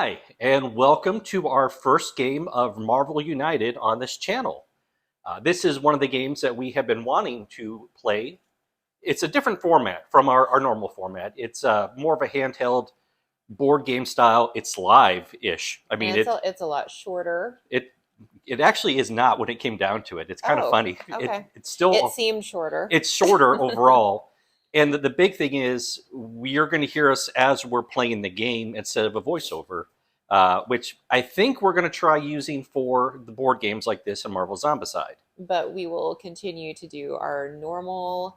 Hi, and welcome to our first game of Marvel United on this channel. This is one of the games that we have been wanting to play. It's a different format from our normal format. It's more of a handheld board game style. It's live-ish. I mean, it's a lot shorter. It actually is not when it came down to it. It's kind of funny. Okay. It's still It seemed shorter. It's shorter overall. And the big thing is you're going to hear us as we're playing the game instead of a voiceover, which I think we're going to try using for the board games like this in Marvel Zombicide. But we will continue to do our normal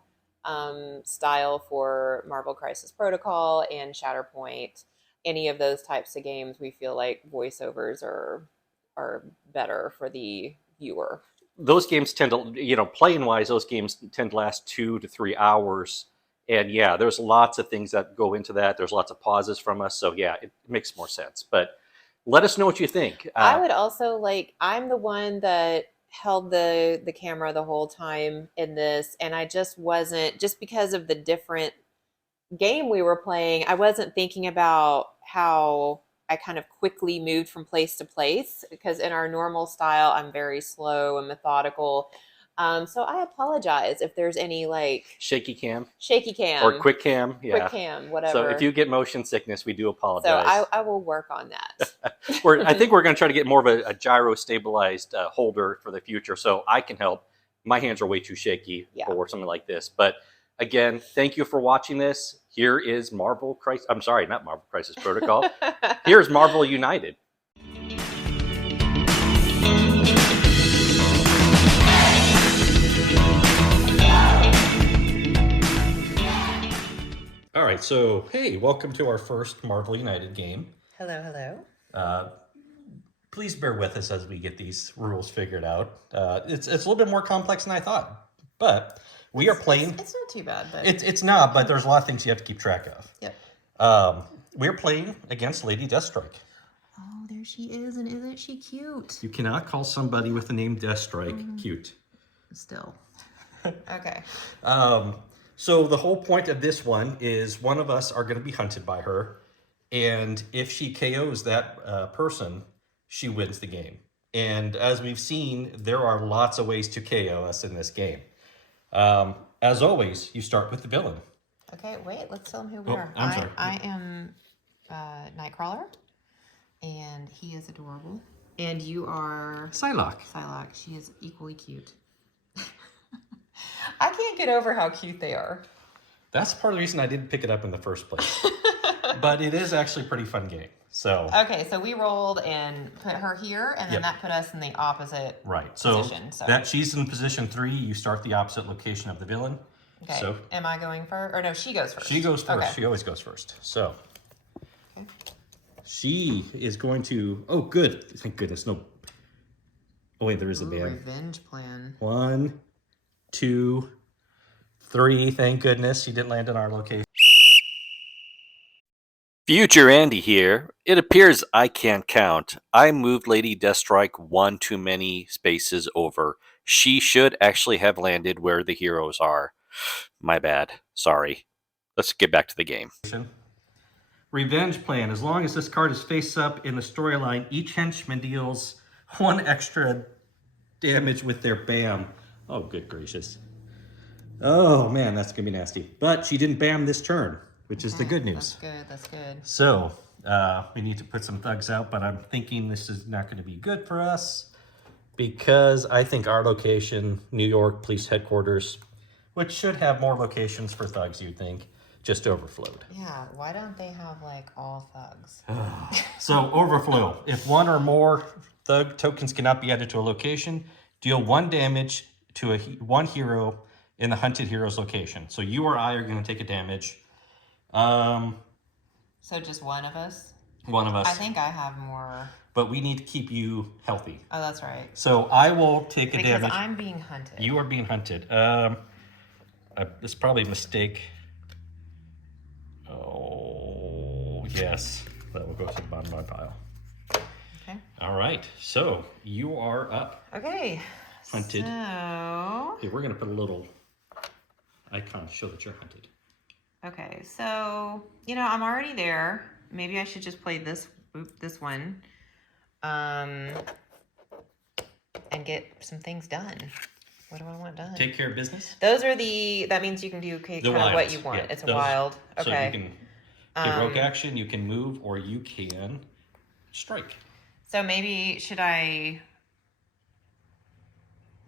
style for Marvel Crisis Protocol and Shatterpoint. Any of those types of games, we feel like voiceovers are better for the viewer. Those games tend to, playing wise, those games tend to last 2 to 3 hours. And yeah, there's lots of things that go into that. There's lots of pauses from us. So yeah, it makes more sense. But let us know what you think. I would also I'm the one that held the camera the whole time in this, and I just wasn't, just because of the different game we were playing, I wasn't thinking about how I kind of quickly moved from place to place, because in our normal style, I'm very slow and methodical. So I apologize if there's any shaky cam or quick cam. Yeah. Quick cam, whatever. So if you get motion sickness, we do apologize. So I will work on that. I think we're going to try to get more of a gyro stabilized holder for the future, so I can help. My hands are way too shaky for something like this. But again, thank you for watching this. Here is Marvel Crisis. I'm sorry, not Marvel Crisis Protocol. Here's Marvel United. All right, so hey, welcome to our first Marvel United game. Hello, hello. Please bear with us as we get these rules figured out. It's a little bit more complex than I thought, but we are playing. It's not too bad, but it's not. But there's a lot of things you have to keep track of. Yep. We're playing against Lady Deathstrike. Oh, there she is, and isn't she cute? You cannot call somebody with the name Deathstrike cute. Still. Okay. So the whole point of this one is one of us are going to be hunted by her, and if she KOs that person, she wins the game. And as we've seen, there are lots of ways to KO us in this game. As always, you start with the villain. Okay, wait, let's tell him who we are. I'm sorry. I am Nightcrawler, and he is adorable. And you are... Psylocke. Psylocke. She is equally cute. I can't get over how cute they are. That's part of the reason I didn't pick it up in the first place. But it is actually a pretty fun game. So okay, so we rolled and put her here, and then that put us in the opposite position. So that she's in position 3, you start the opposite location of the villain. Okay. So am I going first? Or no, she goes first. She goes first. Okay. She always goes first. So she is going to... Oh, good. Thank goodness. No. Oh, wait, there is a band. Revenge plan. 1, 2, 3. Thank goodness she didn't land in our location. Future Andy here. It appears I can't count. I moved Lady Deathstrike one too many spaces over. She should actually have landed where the heroes are. My bad. Sorry. Let's get back to the game. Revenge plan. As long as this card is face up in the storyline, each henchman deals 1 extra damage with their BAM. Oh, good gracious. Oh, man, that's going to be nasty. But she didn't BAM this turn, which is the good news. That's good. So, we need to put some thugs out, but I'm thinking this is not going to be good for us because I think our location, New York Police Headquarters, which should have more locations for thugs, you'd think, just overflowed. Yeah, why don't they have, all thugs? So, overflow. If 1 or more thug tokens cannot be added to a location, deal 1 damage to 1 hero in the hunted hero's location. So you or I are going to take a damage. So just one of us? One of us. I think I have more. But we need to keep you healthy. Oh, that's right. So I will take a damage. Because I'm being hunted. You are being hunted. It's probably a mistake. Oh, yes. That will go to the bottom of my pile. Okay. All right. So you are up. Okay. Hunted. So... Okay, we're going to put a little icon to show that you're hunted. Okay, so, I'm already there. Maybe I should just play this this one, and get some things done. What do I want done? Take care of business. Those are that means you can do kind of what you want. Yeah, It's a wild. Okay. So you can heroic action, you can move, or you can strike. So maybe should I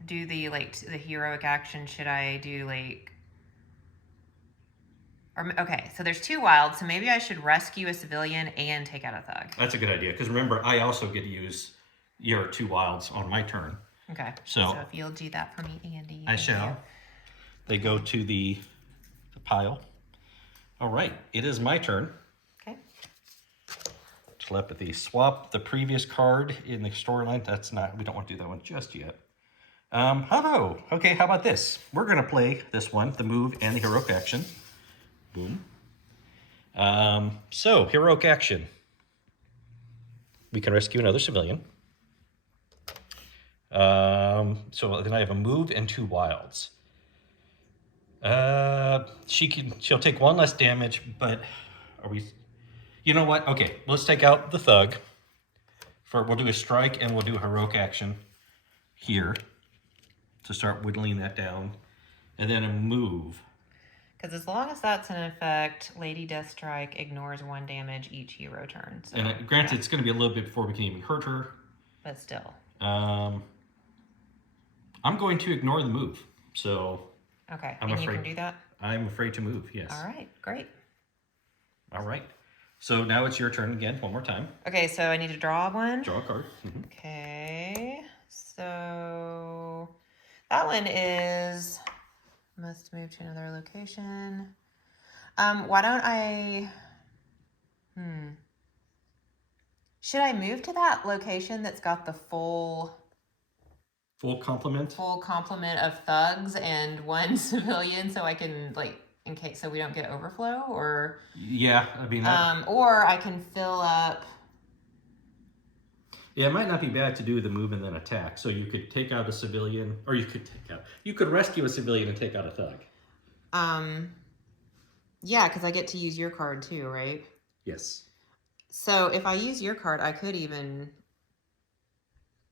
do the heroic action? Should I do okay, so there's 2 wilds, so maybe I should rescue a civilian and take out a thug. That's a good idea, because remember, I also get to use your 2 wilds on my turn. Okay. So if you'll do that for me, Andy. I shall. They go to the pile. All right, it is my turn. Okay. Telepathy. Swap the previous card in the storyline. We don't want to do that one just yet. Hello. Okay, how about this? We're going to play this one, the move and the heroic action. Boom. So, heroic action. We can rescue another civilian. So then I have a move and 2 wilds. She'll take 1 less damage, but you know what? Okay, let's take out the thug. We'll do a strike and we'll do a heroic action here to start whittling that down. And then a move. Because as long as that's in effect, Lady Deathstrike ignores 1 damage each hero turn. So, and granted, it's going to be a little bit before we can even hurt her. But still. I'm going to ignore the move. So. Okay, I'm and afraid, you can do that? I'm afraid to move, yes. All right, great. All right. So now it's your turn again, one more time. Okay, so I need to draw 1? Draw a card. Mm-hmm. Okay, so that one is must move to another location. Why don't I, should I move to that location that's got the full complement of thugs and 1 civilian, so I can in case so we don't get overflow, or yeah, I mean or I can fill up. Yeah, it might not be bad to do the move and then attack. So you could take out a civilian, or you could rescue a civilian and take out a thug. Yeah, because I get to use your card too, right? Yes. So if I use your card, I could even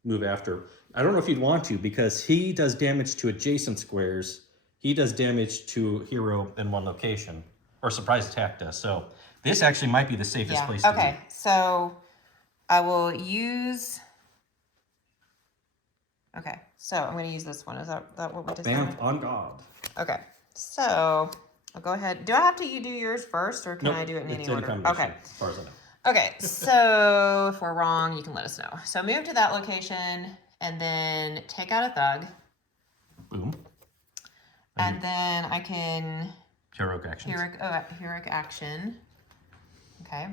move after. I don't know if you'd want to, because he does damage to adjacent squares. He does damage to hero in 1 location, or surprise attack does. So this actually might be the safest place to be. Okay, so I will use. Okay, so I'm going to use this one. Is that what we decided? Bam, on God. Okay, so I'll go ahead. Do I have to do yours first, or can I do it in any order? Okay. As far as I know. Okay, so if we're wrong, you can let us know. So move to that location, and then take out a thug. Boom. And then I can... Heroic actions. Heroic action. Okay.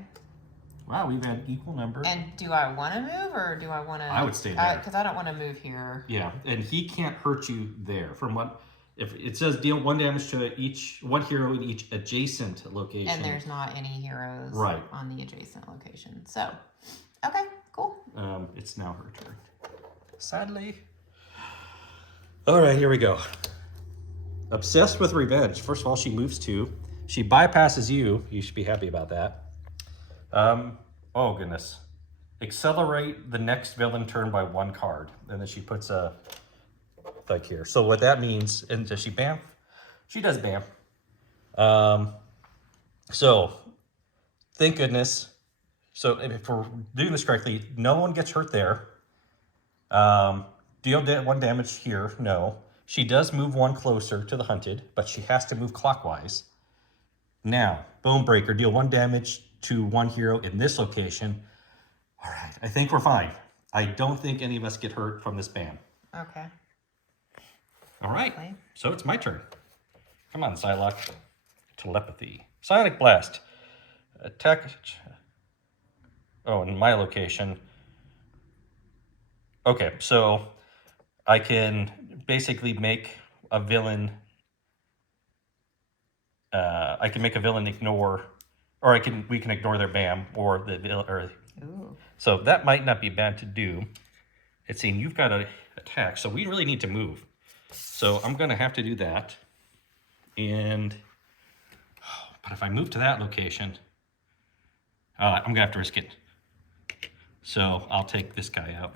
Wow, we've had equal numbers. And do I want to move, or do I want to... I would stay there. Because I don't want to move here. Yeah, and he can't hurt you there. If it says deal 1 damage to 1 hero in each adjacent location. And there's not any heroes right on the adjacent location. So, okay, cool. It's now her turn. Sadly. All right, here we go. Obsessed with revenge. First of all, she moves 2. She bypasses you. You should be happy about that. Oh, goodness. Accelerate the next villain turn by 1 card. And then she puts a thug here. So what that means, and does she bamf? She does bamf. So, thank goodness. So if we're doing this correctly, no one gets hurt there. Deal 1 damage here, no. She does move 1 closer to the hunted, but she has to move clockwise. Now, Bone Breaker, deal 1 damage to 1 hero in this location. All right, I think we're fine. I don't think any of us get hurt from this ban. Okay. All right, so it's my turn. Come on, Psylocke. Telepathy. Sonic Blast. Attack. Oh, in my location. Okay, so I can basically make a villain. I can make a villain ignore, or we can ignore their BAM or the villain. So that might not be bad to do. It's saying you've got to attack, so we really need to move. So I'm going to have to do that. And but if I move to that location, I'm going to have to risk it. So I'll take this guy out.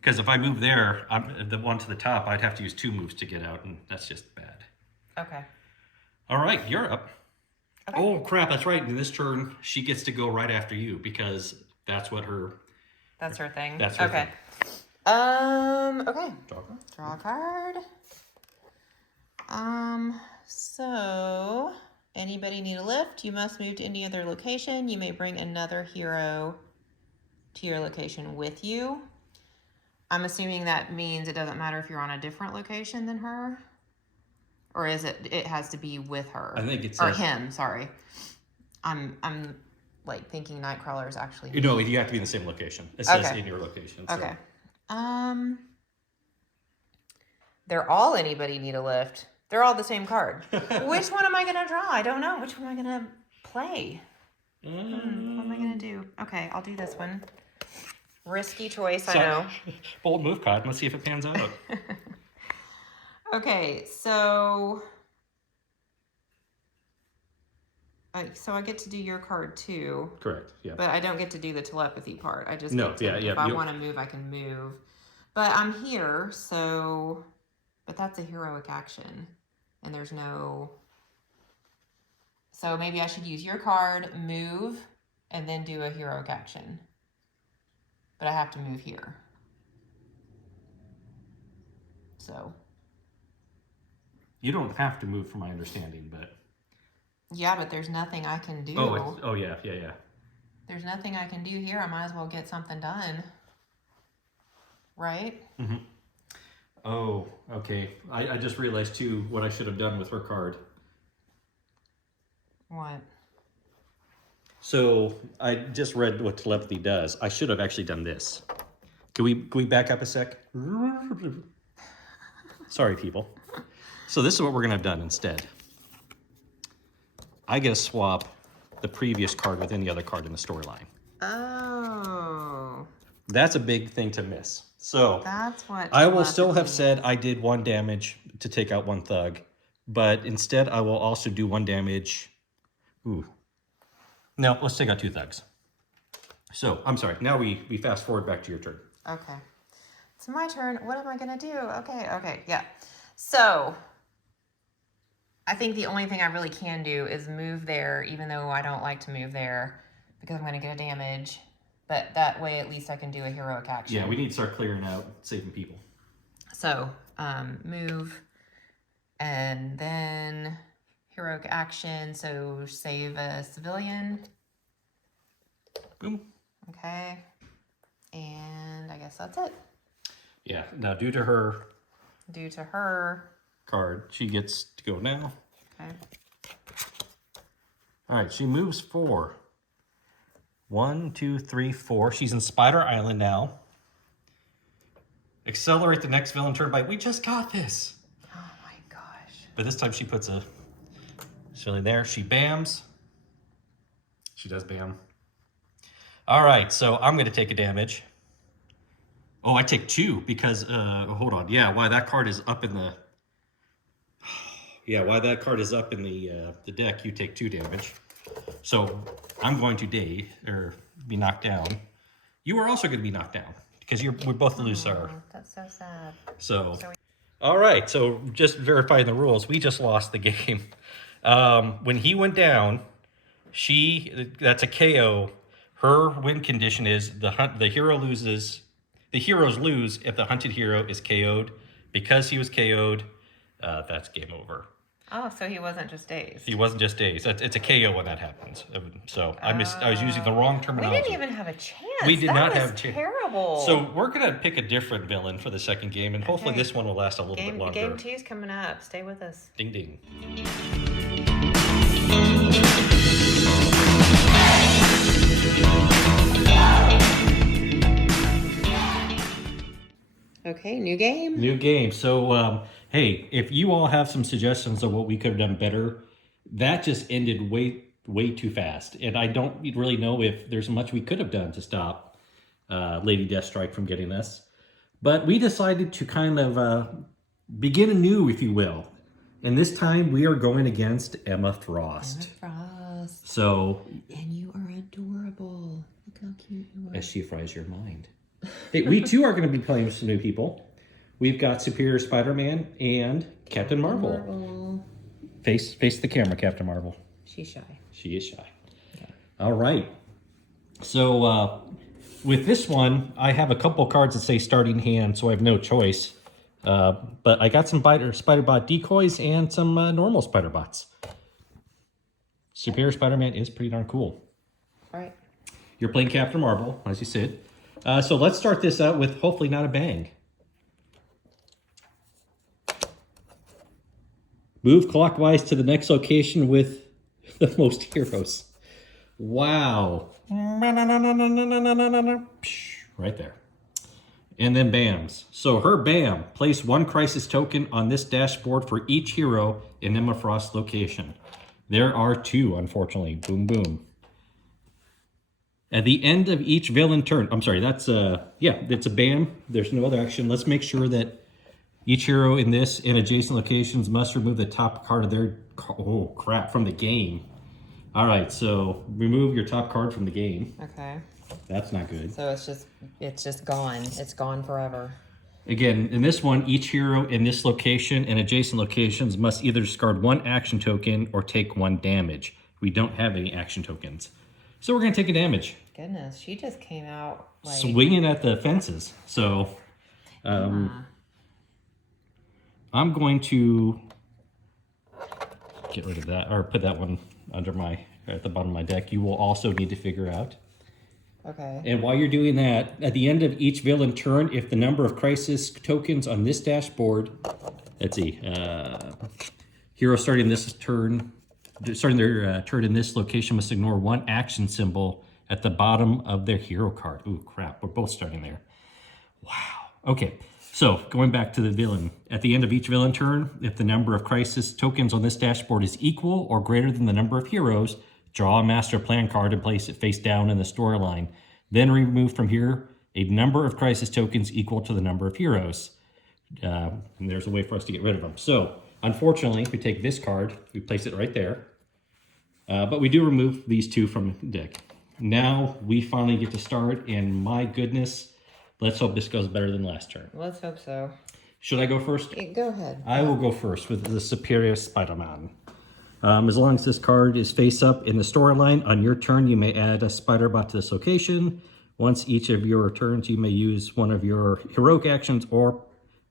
Because if I move there, the one to the top, I'd have to use 2 moves to get out, and that's just bad. Okay. All right, you're up. Okay. Oh, crap, that's right. In this turn, she gets to go right after you because that's what her... That's her thing. That's her okay. thing. Okay. Draw a card. Draw a card. So anybody need a lift? You must move to any other location. You may bring another hero to your location with you. I'm assuming that means it doesn't matter if you're on a different location than her, or is it has to be with her? I think it's or him. Sorry, I'm like thinking Nightcrawler is actually. You know, you have to be in the same location. It says in your location. So. Okay. They're all anybody need a lift. They're all the same card. Which one am I gonna draw? I don't know. Which one am I gonna play? What am I gonna do? Okay, I'll do this one. Risky choice, I know. Bold move, Cod. Let's see if it pans out. Okay, so I get to do your card too. Correct. Yeah. But I don't get to do the telepathy part. I just no. Get to, Yeah. If I want to move, I can move. But I'm here, so. But that's a heroic action, and there's no. So maybe I should use your card, move, and then do a heroic action. But I have to move here. So. You don't have to move, from my understanding, but. Yeah, but there's nothing I can do. Oh yeah. There's nothing I can do here. I might as well get something done. Right? Mm-hmm. Oh, okay. I just realized too what I should have done with her card. What? So I just read what telepathy does. I should have actually done this. Can we back up a sec? Sorry, people. So this is what we're gonna have done instead. I get to swap the previous card with any other card in the storyline. Oh. That's a big thing to miss. So that's what I will still have said I did 1 damage to take out 1 thug, but instead I will also do 1 damage. Ooh. No, let's take out 2 thugs. So I'm sorry. Now we fast forward back to your turn. Okay. It's my turn. What am I gonna do? Okay, yeah. So I think the only thing I really can do is move there, even though I don't like to move there because I'm gonna get a damage. But that way, at least I can do a heroic action. Yeah, we need to start clearing out, saving people. So, move, and then heroic action. So, save a civilian. Boom. Okay. And I guess that's it. Yeah. Now, due to her card, she gets to go now. Okay. All right. She moves 4. 1, 2, 3, 4. She's in Spider Island now. Accelerate the next villain turn by. We just got this. Oh my gosh. But this time she puts a civilian there. She bams. She does bam. All right, so I'm going to take a damage. Oh, I take 2 because, hold on. Yeah, why that card is up in the... Yeah, why that card is up in the deck, you take 2 damage. So I'm going to be knocked down. You are also going to be knocked down because we both lose our. That's so sad. So all right. So just verifying the rules, we just lost the game. When he went down, that's a KO. Her win condition is the hero loses. The heroes lose if the hunted hero is KO'd. Because he was KO'd, that's game over. Oh, so he wasn't just dazed. He wasn't just dazed. It's a KO when that happens. So I was using the wrong terminology. We didn't even have a chance. We did not have a chance. Terrible. So we're gonna pick a different villain for the second game, and hopefully this one will last a little bit longer. Game 2's coming up. Stay with us. Ding ding. Okay, new game. New game. So, hey, if you all have some suggestions of what we could have done better, that just ended way too fast. And I don't really know if there's much we could have done to stop Lady Deathstrike from getting us. But we decided to kind of begin anew, if you will. And this time we are going against Emma Frost. Emma Frost. So. And you are adorable. Look how cute you are. as she fries your mind. Hey, we too are going to be playing with some new people. We've got Superior Spider-Man and Captain Marvel. Face the camera, Captain Marvel. She's shy. She is shy. Okay. All right. So with this one, I have a couple cards that say starting hand, so I have no choice. But I got some Spider-Bot decoys and some normal Spider-Bots. Superior Spider-Man is pretty darn cool. All right. You're playing Captain Marvel, as you said. So let's start this out with hopefully not a bang. Move clockwise to the next location with the most heroes. Wow. Right there. And then BAMs. So her BAM, place 1 crisis token on this dashboard for each hero in Emma Frost's location. There are 2, unfortunately. Boom, boom. At the end of each villain turn, I'm sorry, that's it's a BAM. There's no other action. Let's make sure that each hero in this and adjacent locations must remove the top card of their, oh crap, from the game. All right, so remove your top card from the game. Okay. That's not good. So it's just gone. It's gone forever. Again, in this one, each hero in this location and adjacent locations must either discard 1 action token or take 1 damage. We don't have any action tokens. So we're going to take a damage. Goodness, she just came out like Swinging at the fences. So I'm going to get rid of that, or put that one under at the bottom of my deck. You will also need to figure out. Okay. And while you're doing that, at the end of each villain turn, if the number of crisis tokens on this dashboard, let's see, hero starting their turn in this location must ignore 1 action symbol at the bottom of their hero card. Ooh, crap, we're both starting there. Wow. Okay, so going back to the villain. At the end of each villain turn, if the number of crisis tokens on this dashboard is equal or greater than the number of heroes, draw a master plan card and place it face down in the storyline. Then remove from here a number of crisis tokens equal to the number of heroes. And there's a way for us to get rid of them. So, unfortunately, we take this card, we place it right there. But we do remove these 2 from the deck. Now we finally get to start, and my goodness, let's hope this goes better than last turn. Let's hope so. Should I go first? Go ahead. I will go first with the Superior Spider-Man. As long as this card is face up in the storyline, on your turn you may add a Spider-Bot to this location. Once each of your turns, you may use one of your heroic actions or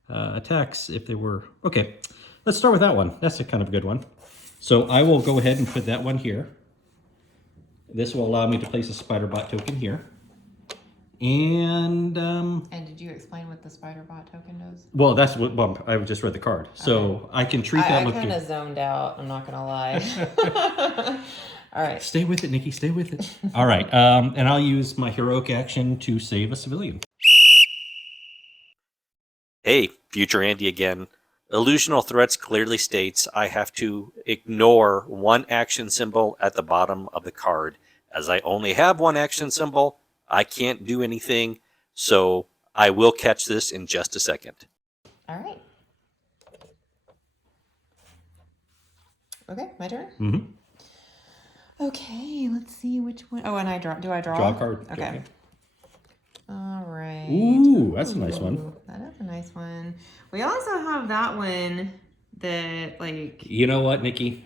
attacks if they were... Okay, let's start with that one. That's a kind of a good one. So I will go ahead and put that one here. This will allow me to place a Spider-Bot token here. And did you explain what the Spider-Bot token does? well, that's what, well, I just read the card. So I can treat that I with... kind of zoned out, I'm not going to lie. All right. Stay with it, Nikki, stay with it. All right, and I'll use my heroic action to save a civilian. Hey, future Andy again. Illusional Threats clearly states I have to ignore 1 action symbol at the bottom of the card. As I only have 1 action symbol, I can't do anything, so I will catch this in just a second. All right. Okay, my turn? Mm-hmm. Okay, let's see which one. Oh, and I draw. Do I draw? Draw a card. Okay. All right. Ooh, that's a nice one. That is a nice one. We also have that one that, like... You know what, Nikki?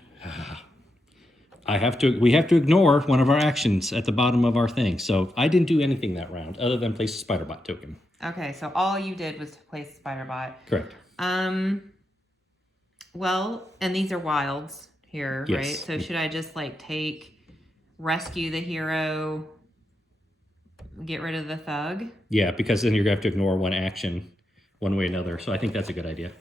We have to ignore one of our actions at the bottom of our thing. So I didn't do anything that round other than place a Spider-Bot token. Okay, so all you did was place Spider-Bot. Correct. Well, and these are wilds here, Yes. right? So should I just like rescue the hero, get rid of the thug? Yeah, because then you're going to have to ignore 1 action one way or another. So I think that's a good idea.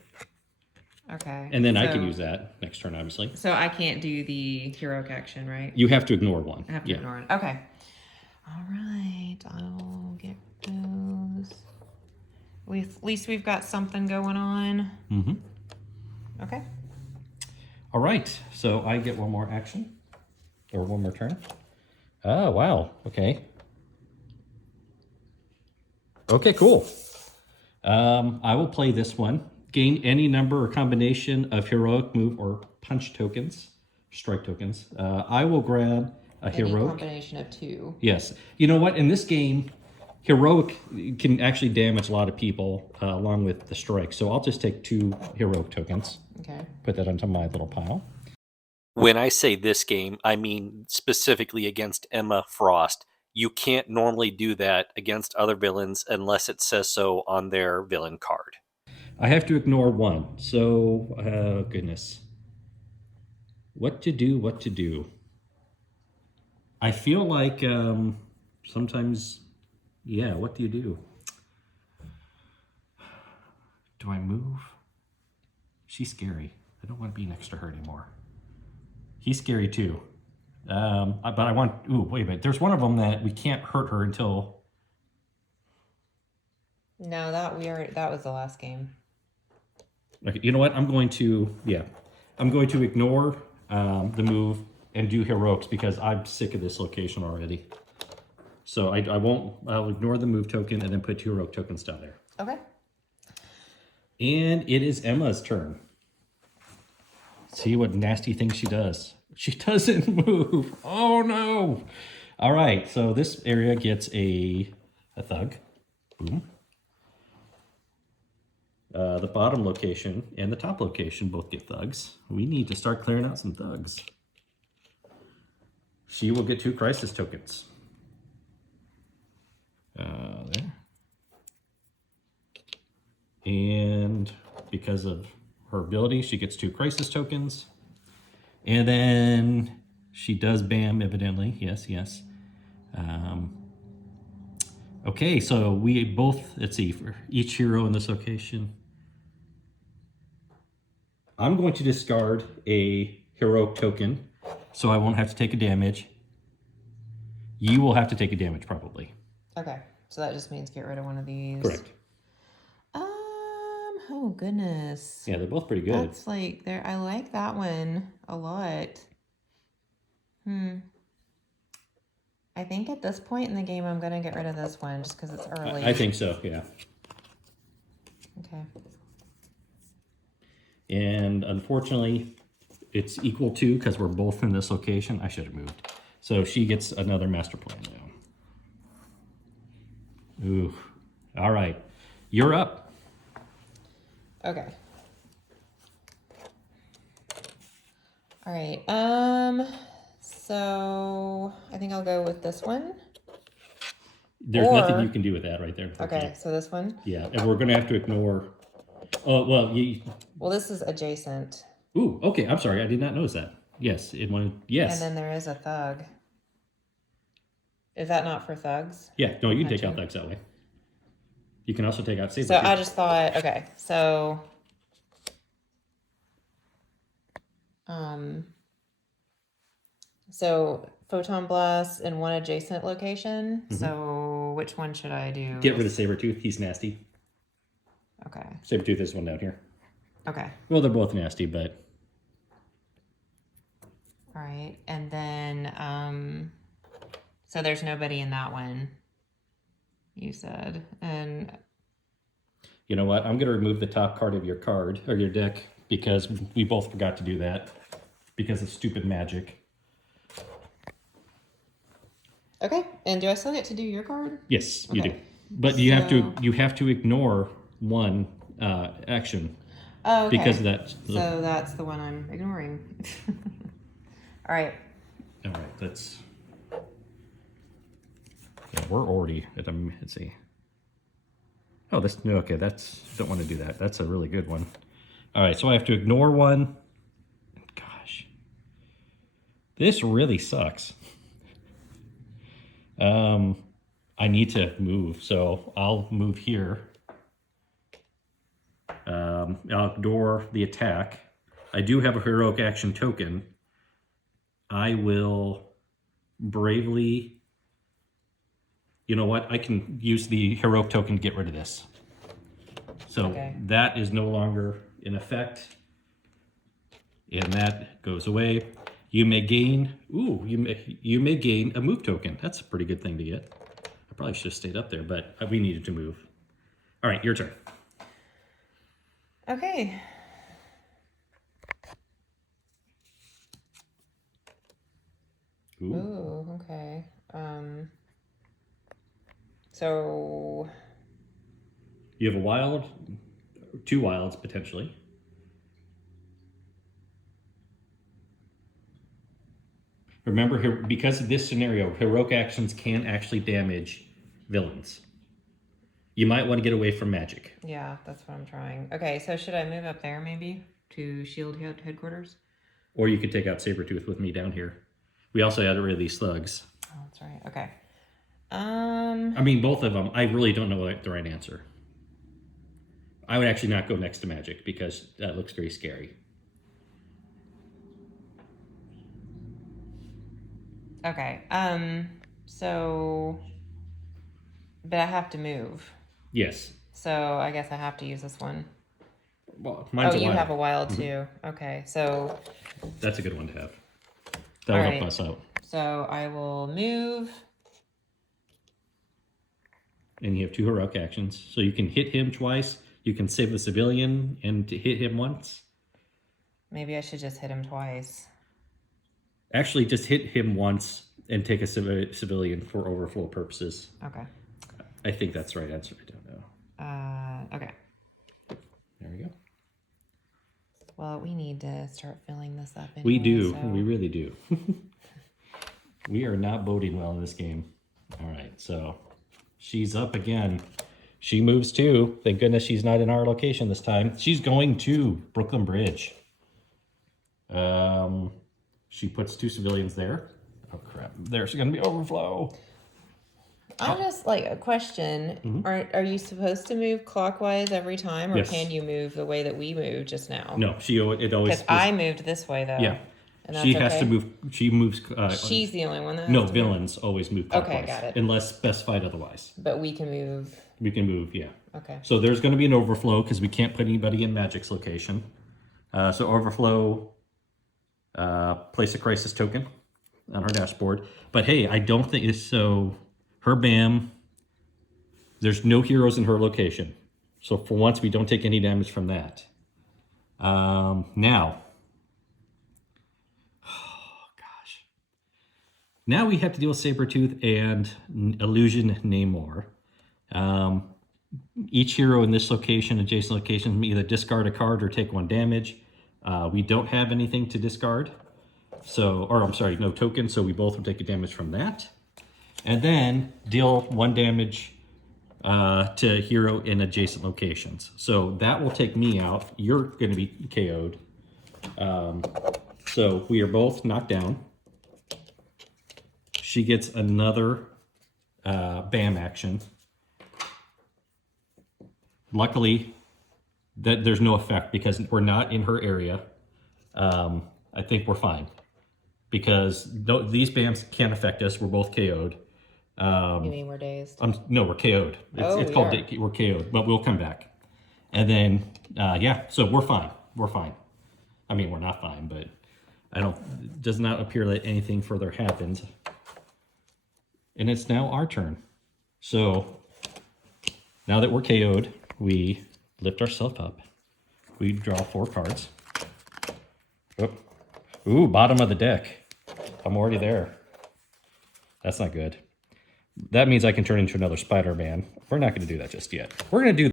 Okay. And then I can use that next turn, obviously. So I can't do the heroic action, right? You have to ignore 1. I have to ignore it. Okay. All right. I'll get those. At least we've got something going on. Mm-hmm. Okay. All right. So I get 1 more action. Or 1 more turn. Oh, wow. Okay. Okay, cool. I will play this one. Gain any number or combination of heroic move or punch tokens, strike tokens. I will grab A Any heroic. combination of 2. Yes. You know what? In this game, heroic can actually damage a lot of people along with the strike. So I'll just take 2 heroic tokens. Okay. Put that onto my little pile. When I say this game, I mean specifically against Emma Frost. You can't normally do that against other villains unless it says so on their villain card. I have to ignore 1. So, goodness. What to do, what to do. I feel like sometimes, yeah, what do you do? Do I move? She's scary. I don't want to be next to her anymore. He's scary too. But I want, ooh, wait a minute. There's one of them that we can't hurt her until, No, that was the last game. okay, you know what? I'm going to ignore the move and do heroics because I'm sick of this location already. So I'll ignore the move token and then put 2 heroic tokens down there. Okay. And it is Emma's turn. See what nasty things she does. She doesn't move. Oh no. All right, so this area gets a thug. Boom. The bottom location and the top location both get thugs. We need to start clearing out some thugs. She will get 2 crisis tokens. There. And because of her ability, she gets 2 crisis tokens. And then she does BAM, evidently. Yes, yes. Okay, so we both, let's see, for each hero in this location, I'm going to discard a heroic token, so I won't have to take a damage. You will have to take a damage, probably. Okay. So that just means get rid of one of these. Correct. Oh goodness. Yeah, they're both pretty good. That's like there. I like that one a lot. I think at this point in the game, I'm gonna get rid of this one just because it's early. I think so, yeah. Okay. And unfortunately, it's equal to, because we're both in this location. I should have moved. So she gets another master plan now. Ooh. All right. You're up. Okay. All right. So I think I'll go with this one. There's nothing you can do with that right there. Okay, so this one. Yeah, and we're going to have to ignore. Oh, well, Well, this is adjacent. Ooh, okay. I'm sorry. I did not notice that. Yes, it wanted. Yes. And then there is a thug. Is that not for thugs? Yeah, no, you can take out thugs that way. You can also take out saber. So I just thought, okay, so so photon blast in one adjacent location. So which one should I do? Get rid of Sabretooth. He's nasty. Okay. Sabretooth is one down here. Okay. Well, they're both nasty, but. All right. And then so there's nobody in that one, you said. And You know what? I'm going to remove the top card of your card, or your deck, because we both forgot to do that because of stupid magic. okay. And do I still get to do your card? Yes, you Okay. do. But you have to ignore one action Oh, okay. because of that. So that's the one I'm ignoring. All right. All right, let's. Yeah, we're already at a. Let's see. Oh, this. Okay, that's. Don't want to do that. That's a really good one. All right, so I have to ignore one. Gosh, this really sucks. I need to move, so I'll move here. I'll ignore the attack. I do have a heroic action token. I will bravely. You know what? I can use the heroic token to get rid of this. So that is no longer in effect. And that goes away. You may gain, you may gain a move token. That's a pretty good thing to get. I probably should have stayed up there, but we needed to move. All right, your turn. Okay. Ooh. Ooh, okay. So You have a wild, 2 wilds potentially. Remember, because of this scenario, heroic actions can actually damage villains. You might want to get away from magic. yeah, that's what I'm trying. Okay, so should I move up there maybe to shield headquarters? Or you could take out Sabretooth with me down here. We also had rid of these thugs. Oh, that's right. Okay. I mean, both of them, I really don't know the right answer. I would actually not go next to magic because that looks very scary. Okay. So, but I have to move. Yes. So I guess I have to use this one. Well, mine's Oh, a you wild. have a wild too. Okay, so That's a good one to have. That'll help us out. So I will move. And you have 2 heroic actions. So you can hit him twice. You can save the civilian and hit him once. Maybe I should just hit him twice. Actually, just hit him once and take a civilian for overflow purposes. Okay. I think that's the right answer. I don't know. Okay. There we go. Well, we need to start filling this up. Anyway, We do. So. We really do. We are not boding well in this game. All right, so she's up again. She moves too. Thank goodness she's not in our location this time. She's going to Brooklyn Bridge. She puts 2 civilians there. Oh crap! There's going to be overflow. I'm just like a question. Mm-hmm. Are you supposed to move clockwise every time, or Yes. can you move the way that we moved just now? No, it always. Because I moved this way though. Yeah. And that's She has okay? to move. She moves. She's the only one that. no, has to move. villains always move clockwise. Okay, got it. Unless specified otherwise. But we can move. We can move. Yeah. Okay. So there's going to be an overflow because we can't put anybody in Magic's location. So overflow, place a crisis token on her dashboard. But hey, I don't think it's so. Her BAM, there's no heroes in her location. So for once, we don't take any damage from that. Now, oh gosh. Now we have to deal with Sabretooth and Illusion Namor. Each hero in this location, adjacent location, may either discard a card or take 1 damage. We don't have anything to discard. So, or I'm sorry, no token, so we both will take a damage from that. And then deal 1 damage to hero in adjacent locations. So that will take me out. You're going to be KO'd. So we are both knocked down. She gets another BAM action. Luckily, there's no effect because we're not in her area. I think we're fine. Because these BAMs can't affect us. We're both KO'd. You mean we're dazed? No, we're KO'd. It's called we're KO'd, but we'll come back. And then, yeah, so we're fine. We're fine. I mean, we're not fine, but it does not appear that anything further happens. And it's now our turn. So now that we're KO'd, we lift ourselves up. We draw 4 cards. Ooh, bottom of the deck. I'm already there. That's not good. That means I can turn into another Spider-Man. We're not going to do that just yet. We're going to do...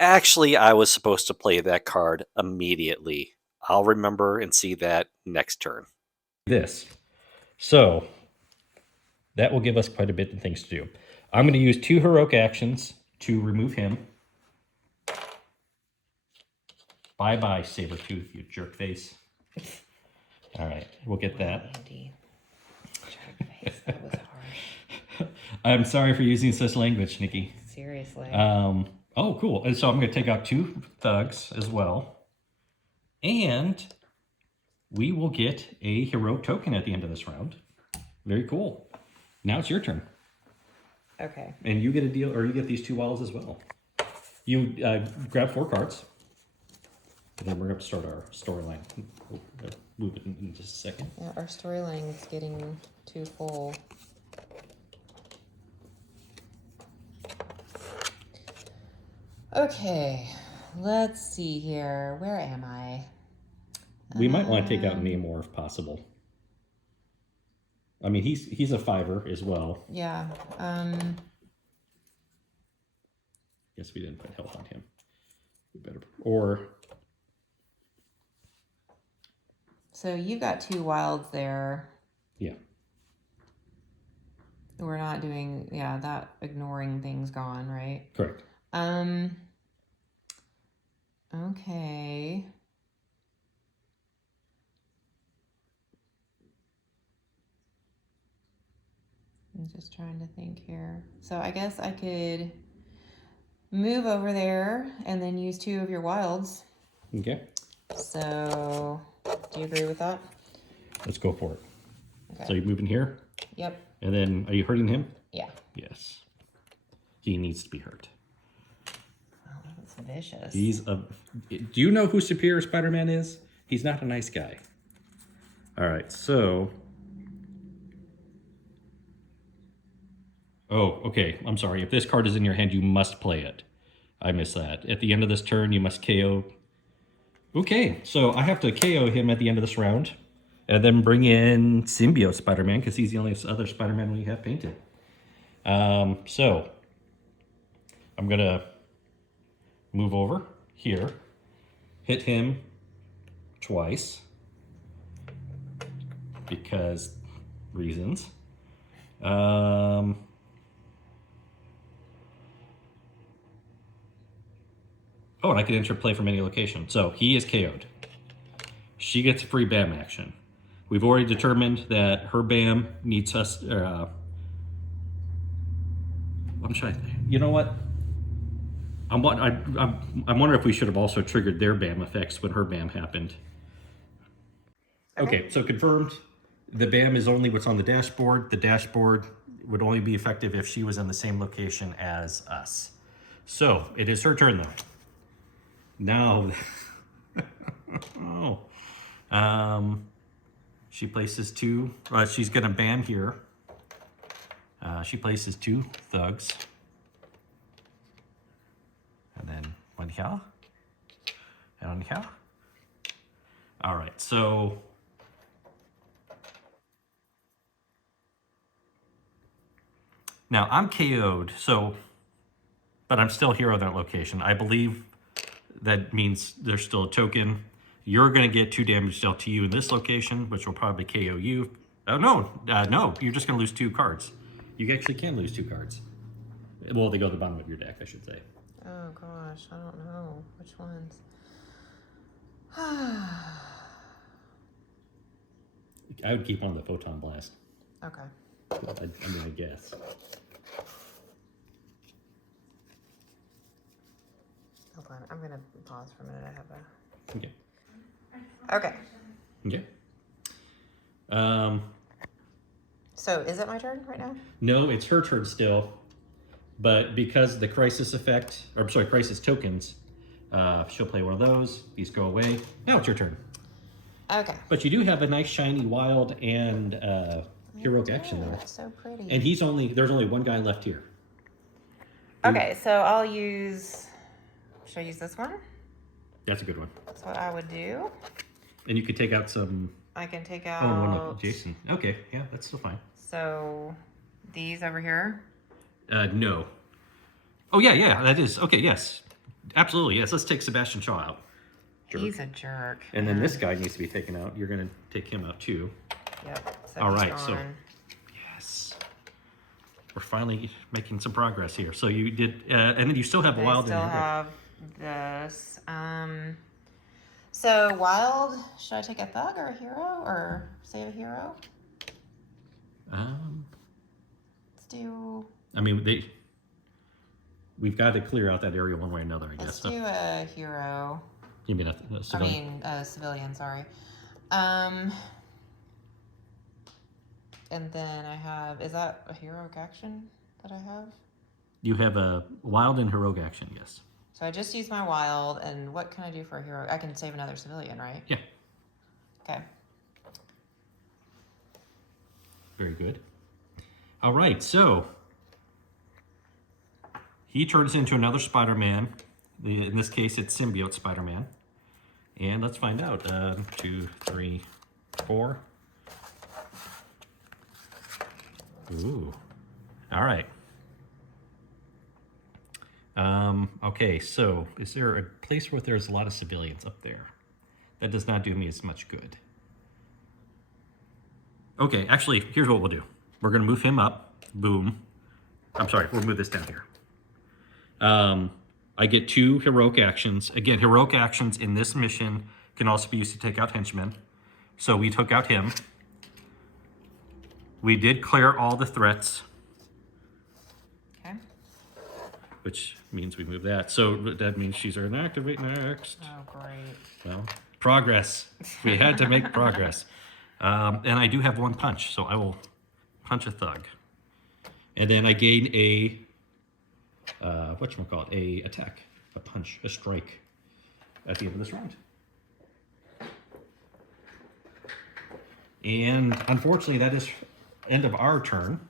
Actually, I was supposed to play that card immediately. I'll remember and see that next turn. this. So that will give us quite a bit of things to do. I'm going to use 2 heroic actions to remove him. Bye-bye, Sabretooth, you jerk face. All right, we'll get that. Andy. That was harsh. I'm sorry for using such language, Nikki. Seriously. Oh, cool. And so I'm going to take out 2 thugs as well. And we will get a heroic token at the end of this round. Very cool. Now it's your turn. Okay. And you get a deal, or you get these 2 walls as well. You grab 4 cards. And then we're going to start our storyline. We'll move it in just a second. Yeah, our storyline's getting too full. Okay, let's see here. Where am I? We might want to take out Namor if possible. I mean, he's a 5er as well. Yeah. Guess we didn't put health on him. We better, or So you got 2 wilds there. yeah. We're not doing, yeah, that ignoring thing's gone, right? Correct. Okay. I'm just trying to think here. So I guess I could move over there and then use 2 of your wilds. Okay. So, do you agree with that? Let's go for it. Okay. So you're moving here, Yep. and then are you hurting him? Yeah. Yes. He needs to be hurt. Oh, that's vicious. He's a. Do you know who Superior Spider-Man is? He's not a nice guy. All right, so. Oh, okay. I'm sorry. If this card is in your hand, you must play it. I missed that. At the end of this turn, you must KO. Okay, so I have to KO him at the end of this round, and then bring in Symbiote Spider-Man because he's the only other Spider-Man we have painted. So I'm gonna move over here, hit him twice because reasons. Oh, and I can interplay from any location. So he is KO'd. She gets a free BAM action. We've already determined that her BAM needs us. I'm trying. You know what? I'm wondering if we should have also triggered their BAM effects when her BAM happened. Okay, so confirmed. The BAM is only what's on the dashboard. The dashboard would only be effective if she was in the same location as us. So it is her turn though. Now, she places 2. She's gonna ban here. She places 2 thugs, and then 1 here, and 1 here. All right, so now I'm KO'd. So, but I'm still hero in that location. I believe. That means there's still a token. You're going to get 2 damage dealt to you in this location, which will probably KO you. Oh, no. No, you're just going to lose 2 cards. You actually can lose 2 cards. Well, they go to the bottom of your deck, I should say. Oh, gosh. I don't know. Which ones? I would keep on the Photon Blast. Okay. I mean, I guess. Hold on. I'm going to pause for a minute. I have a... Okay. Okay. Okay. So is it my turn right now? No, it's her turn still. But because the crisis effect, or I'm sorry, crisis tokens, she'll play one of those. These go away. Now it's your turn. Okay. But you do have a nice shiny wild and heroic action there. It's so pretty. And there's only 1 guy left here. Okay, so I'll use... Should I use this one? That's a good one. That's what I would do. And you could take out some... I can take out... Oh, one of Jason. Okay, yeah, that's still fine. So these over here? No. Oh, yeah, that is. Okay, yes. Absolutely, yes. Let's take Sebastian Shaw out. Jerk. He's a jerk. And then this guy needs to be taken out. You're going to take him out too. Yep. So All he's right, so... gone. Yes. We're finally making some progress here. So you did... and then you still have I wild still in here. have this. So wild, should I take a thug or a hero or save a hero? Let's do... I mean, we've got to clear out that area one way or another, I Let's guess. do a hero. You mean a civilian? I mean, a civilian, sorry. And then I have... Is that a heroic action that I have? You have a wild and heroic action, yes. So I just used my wild, and what can I do for a hero? I can save another civilian, right? Yeah. Okay. Very good. All right, so he turns into another Spider-Man. In this case, it's Symbiote Spider-Man. And let's find out. 2, 3, 4. Ooh. All right. Okay, so is there a place where there's a lot of civilians up there? That does not do me as much good. Okay, actually, here's what we'll do. We're going to move him up. Boom. I'm sorry, we'll move this down here. I get 2 heroic actions. Again, heroic actions in this mission can also be used to take out henchmen. So we took out him. We did clear all the threats, Okay. which means we move that. So that means she's going to activate next. Oh, great. Well, progress. We had to make progress. And I do have 1 punch, so I will punch a thug. And then I gain a, whatchamacallit, a attack, a punch, a strike at the end of this round. And unfortunately, that is end of our turn,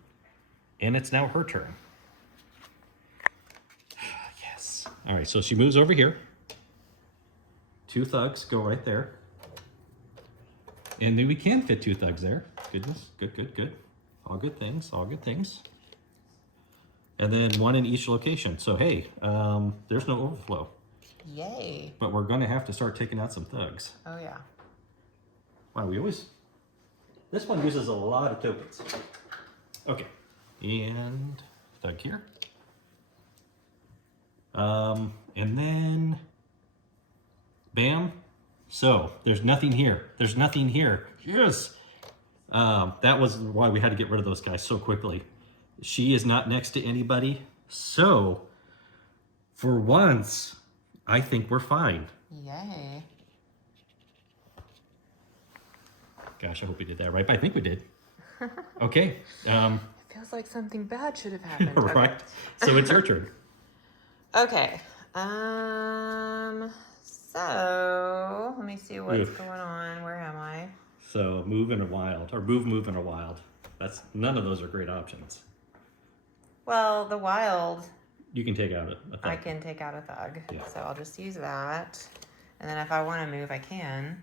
and it's now her turn. Yes. All right, so she moves over here. 2 thugs go right there. And then we can fit 2 thugs there. Goodness, good, good, good. All good things, all good things. And then 1 in each location. So hey, there's no overflow. Yay. But we're gonna have to start taking out some thugs. Oh, yeah. Wow, we always... This one uses a lot of tokens. Okay, and thug here. And then, bam. So, there's nothing here. There's nothing here. Yes! That was why we had to get rid of those guys so quickly. She is not next to anybody. So, for once, I think we're fine. Yay. Gosh, I hope we did that right, but I think we did. Okay. It feels like something bad should have happened. Right. So it's your turn. Okay. So let me see what's Oof. going on. Where am I? So move in a wild, or move in a wild. That's none of those are great options. Well, the wild, You can take out a thug. I can take out a thug. Yeah. So I'll just use that. And then if I want to move, I can.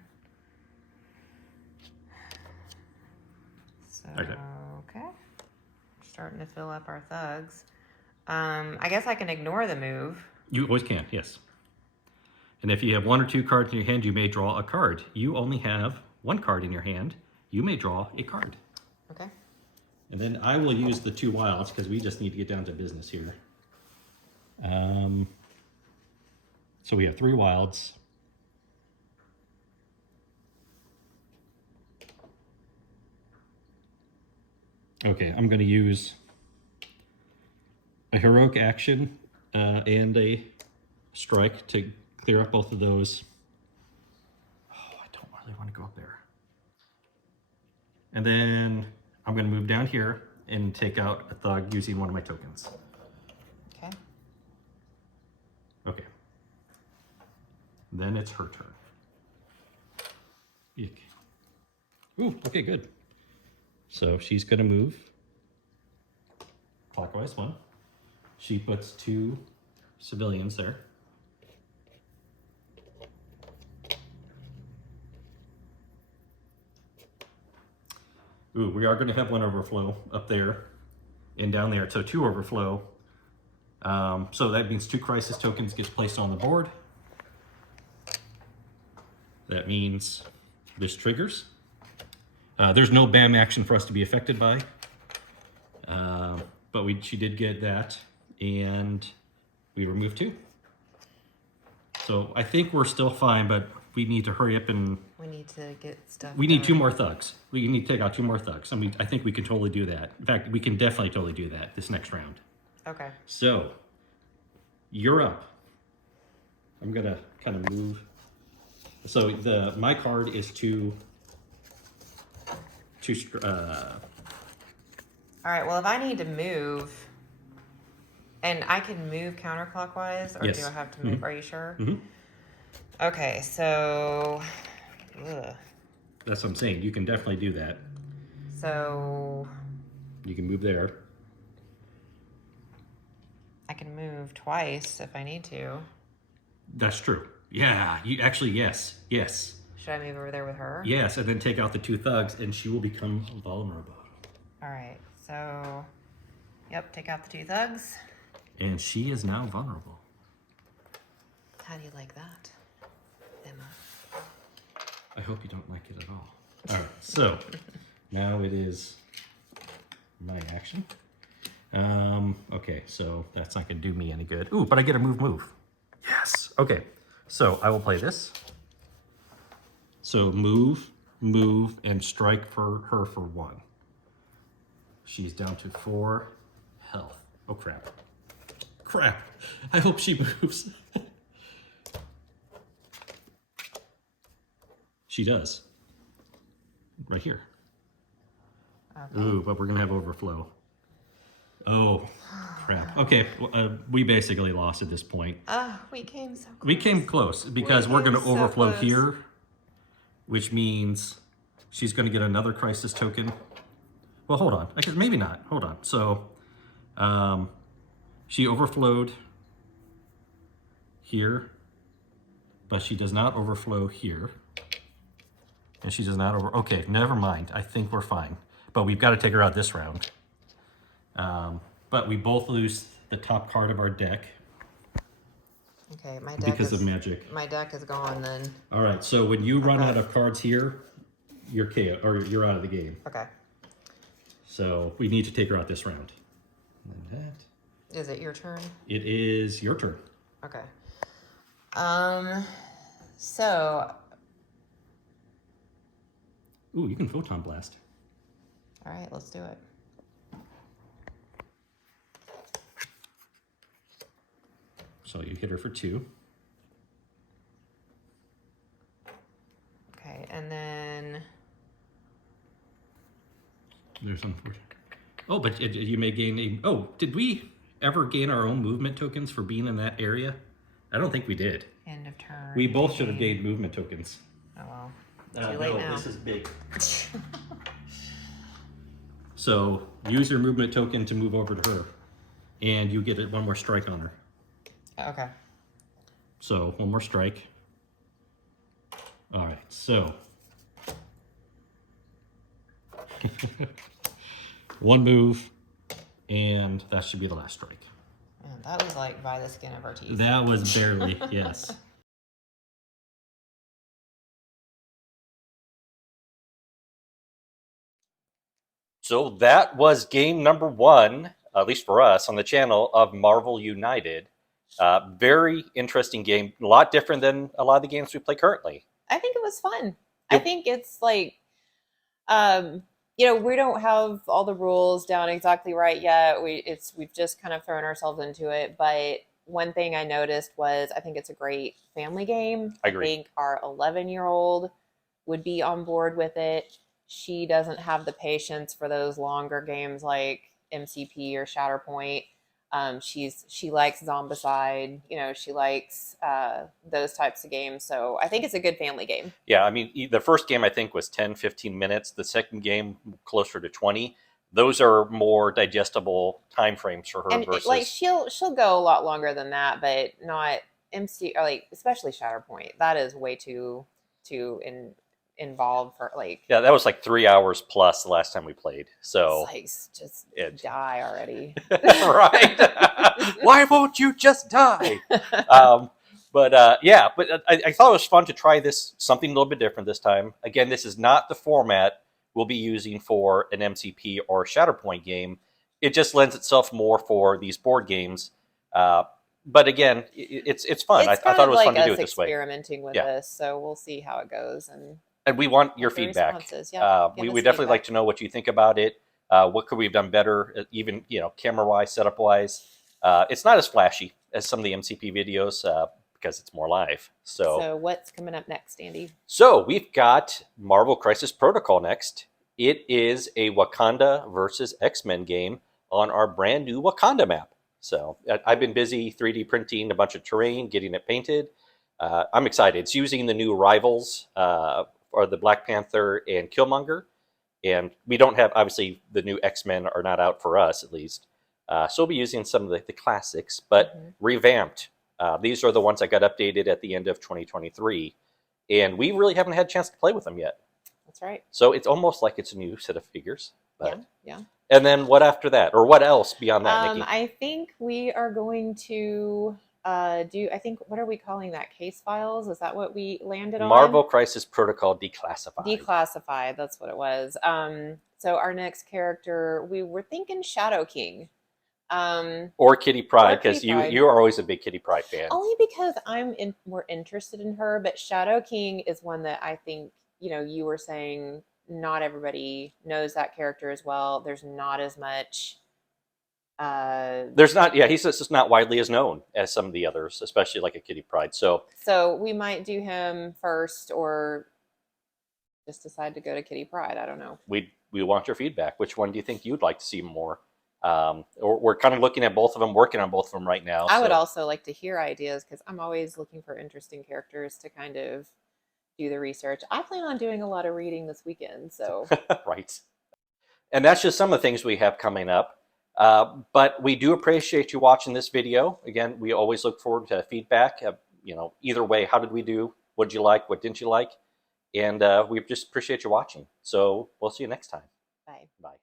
So, Okay. okay. Starting to fill up our thugs. I guess I can ignore the move. You always can, yes. And if you have 1 or 2 cards in your hand, you may draw a card. You only have 1 card in your hand. You may draw a card. Okay. And then I will use the 2 wilds because we just need to get down to business here. So we have 3 wilds. Okay, I'm going to use a heroic action and a strike to clear up both of those. Oh, I don't really want to go up there. And then I'm going to move down here and take out a thug using 1 of my tokens. Okay. Okay. Then it's her turn. Eek. Ooh, okay, good. So she's going to move clockwise 1. She puts 2 civilians there. Ooh, we are going to have 1 overflow up there and down there. So 2 overflow. So that means 2 crisis tokens gets placed on the board. That means this triggers. There's no BAM action for us to be affected by. But she did get that, and we removed 2. So I think we're still fine, but we need to hurry up and... We need to get stuff We need done. 2 more thugs. We need to take out 2 more thugs. I think we can totally do that. In fact, we can definitely totally do that this next round. Okay. So, you're up. I'm gonna kind of move. So my card is All right. Well, if I need to move, and I can move counterclockwise, or Yes. do I have to move? Are you sure? Mhm. Okay. So, That's what I'm saying. You can definitely do that. so You can move there. I can move twice if I need to. That's true. Yeah, you actually, yes. Should I move over there with her? Yes, and then take out the 2 thugs and she will become vulnerable. All right. So, yep. Take out the 2 thugs. And she is now vulnerable. How do you like that, Emma? I hope you don't like it at all. All right, so now it is my action. Okay, so that's not going to do me any good. Ooh, but I get a move. Yes. Okay, so I will play this. So move, and strike for her for 1. She's down to 4 health. Oh, crap. I hope she moves. She does. Right here. Okay. Ooh, but we're going to have overflow. Oh, crap. Okay, we basically lost at this point. We came so close. We came close because we're going to came so overflow close. here, which means she's going to get another crisis token. Well, hold on. I guess maybe not. Hold on. So, she overflowed here, but she does not overflow here. And she does not okay, never mind. I think we're fine. But we've got to take her out this round. But we both lose the top card of our deck. Okay, my deck because of magic. My deck is gone then. All right, so when you run out of cards here, you're KO, or you're out of the game. Okay. So we need to take her out this round. And that. Is it your turn? It is your turn. Okay. So. Ooh, you can photon blast. All right, let's do it. So you hit her for 2. Okay, and then. There's unfortunate. Oh, but you may gain a. Oh, did we ever gain our own movement tokens for being in that area? I don't think we did. End of turn. We both should have gained movement tokens. Oh well. Too late now. This is big. So use your movement token to move over to her, and you get 1 more strike on her. Okay. So 1 more strike. All right, so 1 move, and that should be the last strike. Man, that was like by the skin of our teeth. That was barely, yes. So that was game number 1, at least for us on the channel, of Marvel United. Very interesting game. A lot different than a lot of the games we play currently. I think it was fun. I think it's like, we don't have all the rules down exactly right yet. We've just kind of thrown ourselves into it. But one thing I noticed was I think it's a great family game. I agree. I think our 11-year-old would be on board with it. She doesn't have the patience for those longer games like MCP or Shatterpoint. She likes Zombicide, she likes those types of games. So I think it's a good family game. Yeah, I mean, the first game I think was 10, 15 minutes. The second game closer to 20. Those are more digestible time frames for her. And versus she'll go a lot longer than that, but not MC or especially Shatterpoint. That is way too involved for Yeah, that was 3 hours plus the last time we played. So just die already. Right. Why won't you just die? But I thought it was fun to try something a little bit different this time. Again, this is not the format we'll be using for an MCP or Shatterpoint game. It just lends itself more for these board games. But again, it's fun. I thought it was fun to do it this way. Experimenting with this, so we'll see how it goes. And we want your feedback. We would definitely like to know what you think about it. What could we have done better, even camera-wise, setup-wise. It's not as flashy as some of the MCP videos because it's more live. So what's coming up next, Andy? So we've got Marvel Crisis Protocol next. It is a Wakanda versus X-Men game on our brand new Wakanda map. So I've been busy 3D printing a bunch of terrain, getting it painted. I'm excited. It's using the new Rivals or the Black Panther and Killmonger. And we don't have, obviously, the new X-Men are not out for us, at least. So we'll be using some of the classics, but revamped. These are the ones that got updated at the end of 2023. And we really haven't had a chance to play with them yet. That's right. So it's almost like it's a new set of figures. But Yeah. and then what after that, or what else beyond that, Nikki? I think we are going to I think, what are we calling that? Case files? Is that what we landed on? Marvel Crisis Protocol Declassified. Declassified, that's what it was. So our next character, we were thinking Shadow King. Or Kitty Pryde, Kitty because Pryde. you are always a big Kitty Pryde fan. Only because more interested in her, but Shadow King is one that I think, you were saying not everybody knows that character as well. There's not as much. There's not, yeah, he's just not widely as known as some of the others, especially like a Kitty Pryde. So we might do him first, or just decide to go to Kitty Pryde. I don't know. We want your feedback. Which one do you think you'd like to see more? Or we're kind of looking at both of them, working on both of them right now. I would also like to hear ideas, because I'm always looking for interesting characters to kind of do the research. I plan on doing a lot of reading this weekend, so right. And that's just some of the things we have coming up. But we do appreciate you watching this video. Again, we always look forward to feedback. Either way, how did we do? What did you like? What didn't you like? And we just appreciate you watching. So we'll see you next time. bye. Bye.